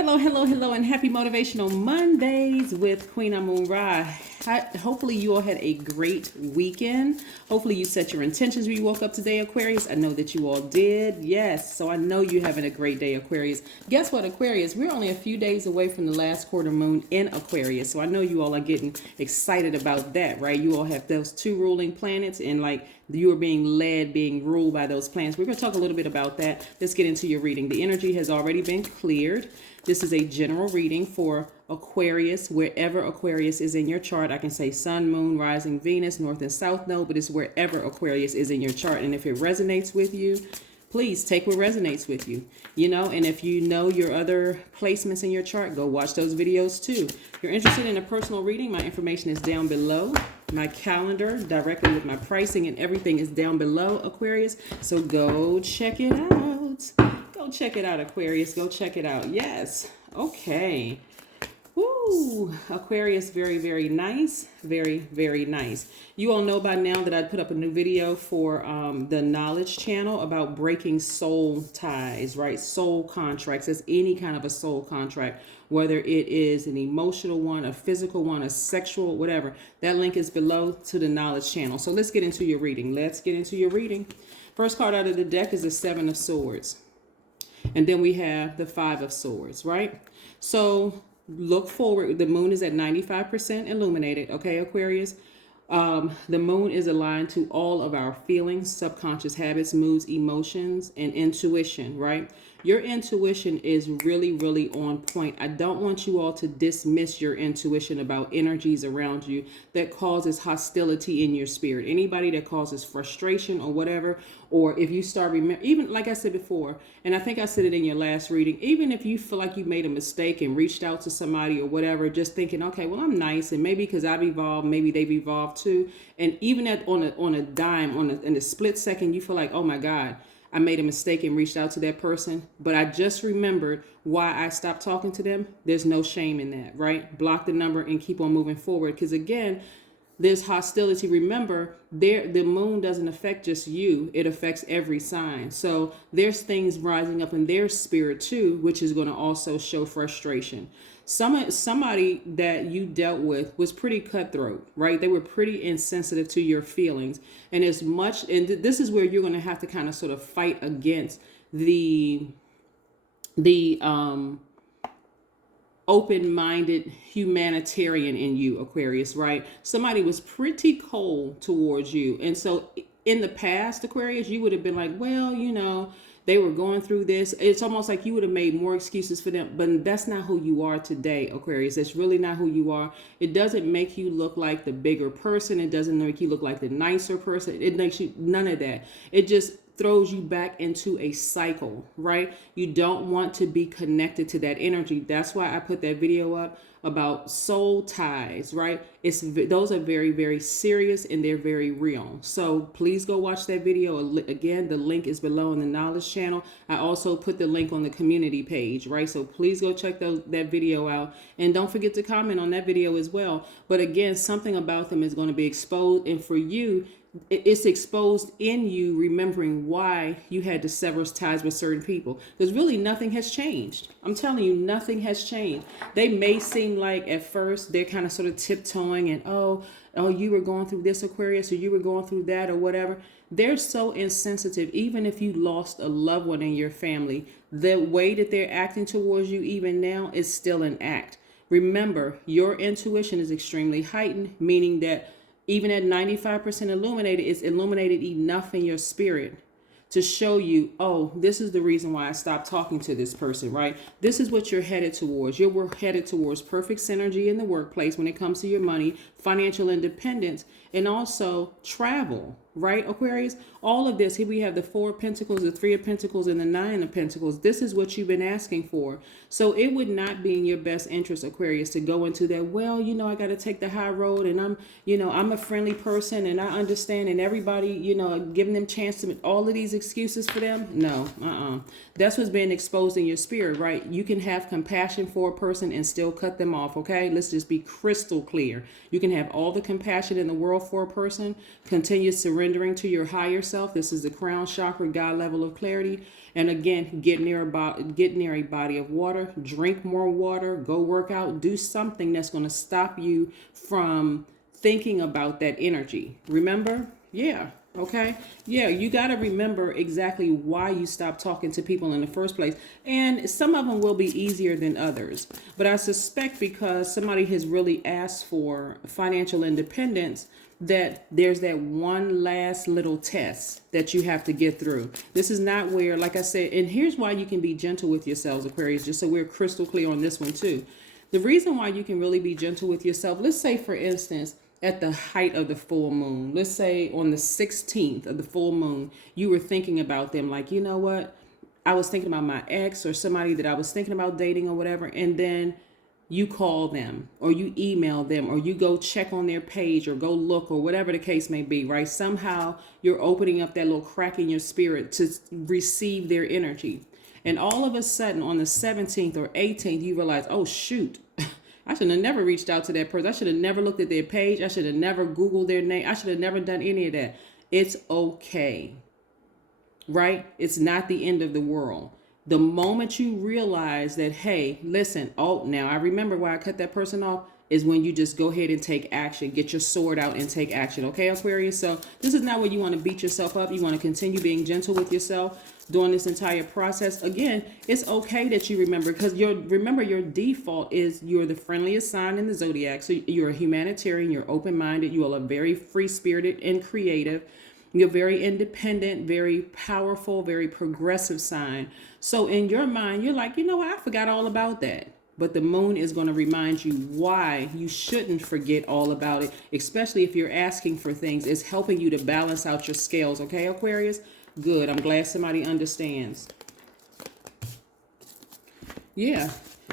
Hello, hello, hello, and happy Motivational Mondays with Queen Amun Ra. Hopefully you all had a great weekend. Hopefully you set your intentions when you woke up today, Aquarius. I know that you all did. Yes, so I know you're having a great day, Aquarius. Guess what, Aquarius? We're only a few days away from the last quarter moon in Aquarius. So I know you all are getting excited about that, right? You all have those two ruling planets and like you are being led, being ruled by those planets. We're going to talk a little bit about that. Let's get into your reading. The energy has already been cleared. This is a general reading for Aquarius, wherever Aquarius is in your chart. I can say sun, moon, rising, Venus, north and south node, but it's wherever Aquarius is in your chart. And if it resonates with you, please take what resonates with you, and if you know your other placements in your chart, go watch those videos too. If you're interested in a personal reading, my information is down below. My calendar directly with my pricing and everything is down below, Aquarius. So go check it out. Go check it out, Aquarius. Go check it out. Yes. Okay. Woo. Aquarius, very, very nice. Very, very nice. You all know by now that I put up a new video for the Knowledge channel about breaking soul ties, right? Soul contracts. It's any kind of a soul contract, whether it is an emotional one, a physical one, a sexual, whatever. That link is below to the Knowledge channel. So let's get into your reading. Let's get into your reading. First card out of the deck is the Seven of Swords. And then we have the Five of Swords, right? So look forward. The moon is at 95% illuminated. Okay, Aquarius. The moon is aligned to all of our feelings, subconscious habits, moods, emotions, and intuition, right? Your intuition is really, really on point. I don't want you all to dismiss your intuition about energies around you that causes hostility in your spirit. Anybody that causes frustration or whatever, or if you start remember, even like I said before, and I think I said it in your last reading, even if you feel like you made a mistake and reached out to somebody or whatever, just thinking, okay, well, I'm nice, and maybe because I've evolved, maybe they've evolved too. And even on a dime, in a split second, you feel like, oh my God, I made a mistake and reached out to that person, but I just remembered why I stopped talking to them. There's no shame in that, right? Block the number and keep on moving forward. Because again, there's hostility. Remember, the moon doesn't affect just you. It affects every sign. So there's things rising up in their spirit too, which is going to also show frustration. Somebody that you dealt with was pretty cutthroat, right? They were pretty insensitive to your feelings. And this is where you're going to have to kind of sort of fight against the open-minded humanitarian in you, Aquarius, right? Somebody was pretty cold towards you. And so in the past, Aquarius, you would have been like, well, they were going through this. It's almost like you would have made more excuses for them, but that's not who you are today, Aquarius. That's really not who you are. It doesn't make you look like the bigger person. It doesn't make you look like the nicer person. It makes you none of that. It just throws you back into a cycle, right? You don't want to be connected to that energy. That's why I put that video up about soul ties, right? Those are very, very serious and they're very real. So please go watch that video. Again, the link is below in the Knowledge channel. I also put the link on the community page, right? So please go check that video out. And don't forget to comment on that video as well. But again, something about them is going to be exposed. And for you, it's exposed in you remembering why you had to sever ties with certain people, because really nothing has changed. I'm telling you, nothing has changed. They may seem like at first they're kind of sort of tiptoeing and oh you were going through this, Aquarius, or you were going through that or whatever. They're so insensitive. Even if you lost a loved one in your family, the way that they're acting towards you even now is still an act. Remember, your intuition is extremely heightened, meaning that even at 95% illuminated, it's illuminated enough in your spirit to show you, oh, this is the reason why I stopped talking to this person, right? This is what you're headed towards. You're headed towards perfect synergy in the workplace when it comes to your money, financial independence, and also travel, right, Aquarius? All of this, here we have the Four of Pentacles, the Three of Pentacles, and the Nine of Pentacles. This is what you've been asking for. So it would not be in your best interest, Aquarius, to go into that, well, I got to take the high road, and I'm a friendly person, and I understand, and everybody, giving them chance to all of these excuses for them. No, That's what's being exposed in your spirit, right? You can have compassion for a person and still cut them off, okay? Let's just be crystal clear. You can have all the compassion in the world for a person. Continue surrendering to your higher self. This is the crown chakra, God level of clarity. And again, get near a body of water, drink more water, go work out, do something that's going to stop you from thinking about that energy. Remember? Yeah. Okay. Yeah. You got to remember exactly why you stopped talking to people in the first place. And some of them will be easier than others. But I suspect because somebody has really asked for financial independence, that there's that one last little test that you have to get through. This is not where, like I said, and here's why you can be gentle with yourselves, Aquarius, just so we're crystal clear on this one too. The reason why you can really be gentle with yourself, let's say for instance, at the height of the full moon, let's say on the 16th of the full moon, you were thinking about them like, you know what? I was thinking about my ex or somebody that I was thinking about dating or whatever. And then you call them or you email them or you go check on their page or go look or whatever the case may be, right? Somehow you're opening up that little crack in your spirit to receive their energy. And all of a sudden on the 17th or 18th, you realize, oh, shoot, I should have never reached out to that person. I should have never looked at their page. I should have never Googled their name. I should have never done any of that. It's okay, right? It's not the end of the world. The moment you realize that, hey, listen, oh, now I remember why I cut that person off, is when you just go ahead and take action. Get your sword out and take action. Okay, Aquarius? So this is not where you want to beat yourself up. You want to continue being gentle with yourself during this entire process. Again, it's okay that you remember, because remember your default is you're the friendliest sign in the zodiac. So you're a humanitarian, you're open-minded, you are very free-spirited and creative. You're very independent, very powerful, very progressive sign. So in your mind, you're like, you know what? I forgot all about that. But the moon is going to remind you why you shouldn't forget all about it, especially if you're asking for things. It's helping you to balance out your scales. Okay, Aquarius? Good. I'm glad somebody understands. Yeah.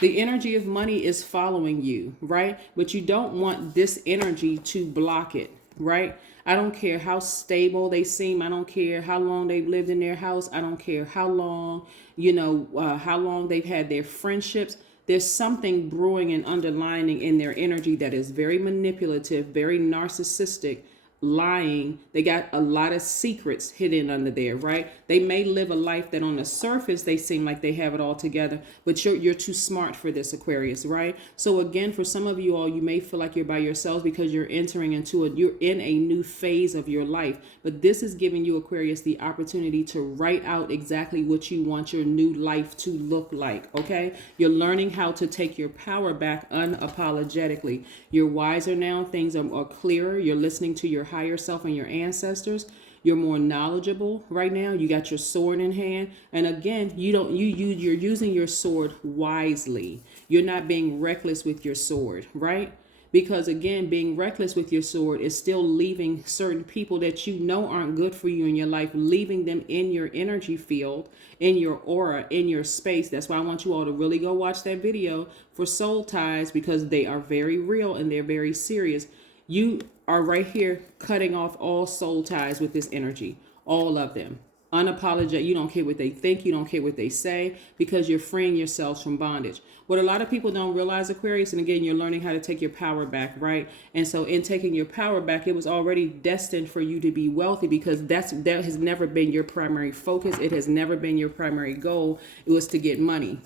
The energy of money is following you, right? But you don't want this energy to block it, right? I don't care how stable they seem. I don't care how long they've lived in their house. I don't care how long, how long they've had their friendships. There's something brewing and underlining in their energy that is very manipulative, very narcissistic, lying. They got a lot of secrets hidden under there, right? They may live a life that on the surface they seem like they have it all together, but you're too smart for this, Aquarius, right? So again, for some of you all, you may feel like you're by yourselves because you're entering you're in a new phase of your life. But this is giving you, Aquarius, the opportunity to write out exactly what you want your new life to look like, okay? You're learning how to take your power back unapologetically. You're wiser now. Things are clearer. You're listening to your higher self and your ancestors. You're more knowledgeable right now. You got your sword in hand. And again, you're using your sword wisely. You're not being reckless with your sword, right? Because again, being reckless with your sword is still leaving certain people that you know aren't good for you in your life, leaving them in your energy field, in your aura, in your space. That's why I want you all to really go watch that video for soul ties, because they are very real and they're very serious. You are right here cutting off all soul ties with this energy, all of them. Unapologetic. You don't care what they think. You don't care what they say, because you're freeing yourselves from bondage. What a lot of people don't realize, Aquarius, and again, you're learning how to take your power back, right? And so in taking your power back, it was already destined for you to be wealthy, because that has never been your primary focus. It has never been your primary goal. It was to get money.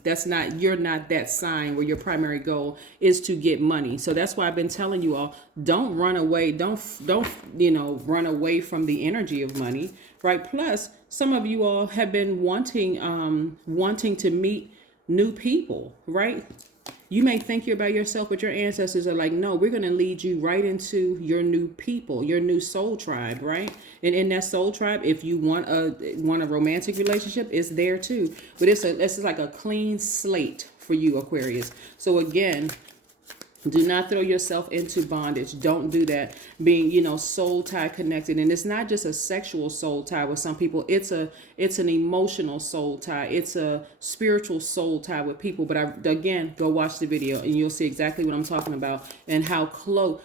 You're not that sign where your primary goal is to get money. So that's why I've been telling you all, don't run away. Don't run away from the energy of money, right? Plus, some of you all have been wanting to meet new people, right? You may think you're by yourself, but your ancestors are like, no, we're going to lead you right into your new people, your new soul tribe, right? And in that soul tribe, if you want a romantic relationship, it's there too. But it's like a clean slate for you, Aquarius. So again, do not throw yourself into bondage. Don't do that. Being, soul tie connected. And it's not just a sexual soul tie with some people. It's an emotional soul tie. It's a spiritual soul tie with people. But again, go watch the video and you'll see exactly what I'm talking about and how close.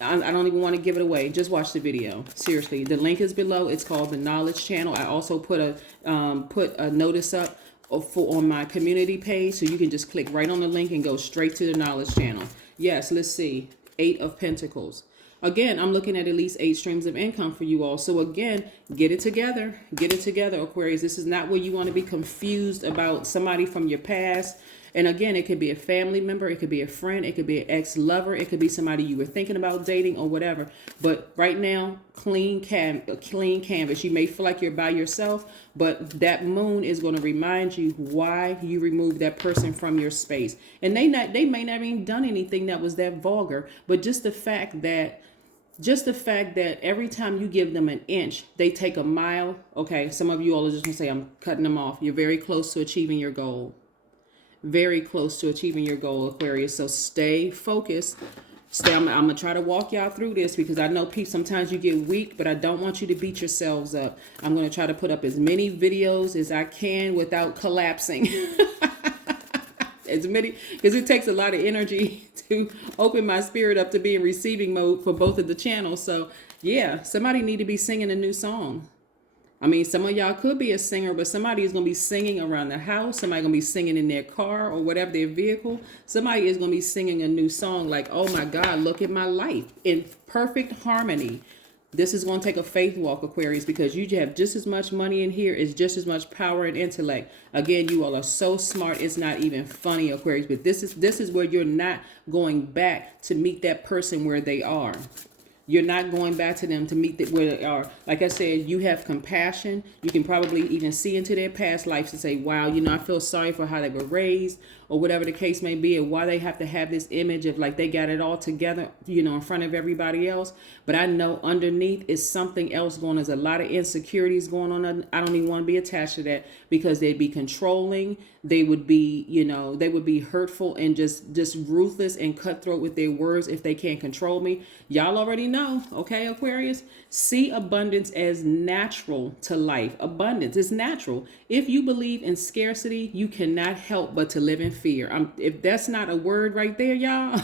I don't even want to give it away. Just watch the video. Seriously. The link is below. It's called the Knowledge Channel. I also put a notice up on my community page, so you can just click right on the link and go straight to the Knowledge Channel. Yes, let's see. 8 of Pentacles. Again, I'm looking at least 8 streams of income for you all. So again, get it together. Get it together, Aquarius. This is not where you want to be confused about somebody from your past. And again, it could be a family member, it could be a friend, it could be an ex-lover, it could be somebody you were thinking about dating or whatever. But right now, clean canvas. You may feel like you're by yourself, but that moon is going to remind you why you removed that person from your space. And they may not even done anything that was that vulgar, but just the fact that every time you give them an inch, they take a mile. Okay, some of you all are just going to say, I'm cutting them off. You're very close to achieving your goal. Very close to achieving your goal, Aquarius. So stay focused. I'm going to try to walk y'all through this because I know sometimes you get weak, but I don't want you to beat yourselves up. I'm going to try to put up as many videos as I can without collapsing. As many, because it takes a lot of energy to open my spirit up to be in receiving mode for both of the channels. So yeah, somebody need to be singing a new song. I mean, some of y'all could be a singer, but somebody is going to be singing around the house. Somebody going to be singing in their car or whatever, their vehicle. Somebody is going to be singing a new song like, oh my God, look at my life in perfect harmony. This is going to take a faith walk, Aquarius, because you have just as much money in here as just as much power and intellect. Again, you all are so smart. It's not even funny, Aquarius, but this is where you're not going back to meet that person where they are. You're not going back to them to meet where they are. Like I said, you have compassion. You can probably even see into their past lives and say, wow, I feel sorry for how they were raised or whatever the case may be, and why they have to have this image of like they got it all together, in front of everybody else. But I know underneath is something else going on. There's a lot of insecurities going on. I don't even want to be attached to that because they'd be controlling. They would be, they would be hurtful and just ruthless and cutthroat with their words if they can't control me. Y'all already know, okay, Aquarius? See abundance as natural to life. Abundance is natural. If you believe in scarcity, you cannot help but to live in fear. If that's not a word right there, y'all,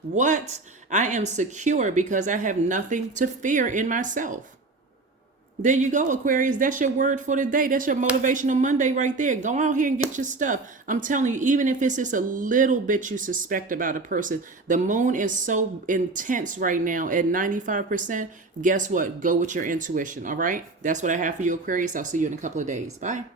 what? I am secure because I have nothing to fear in myself. There you go, Aquarius. That's your word for the day. That's your motivational Monday right there. Go out here and get your stuff. I'm telling you, even if it's just a little bit you suspect about a person, the moon is so intense right now at 95%. Guess what? Go with your intuition. All right. That's what I have for you, Aquarius. I'll see you in a couple of days. Bye.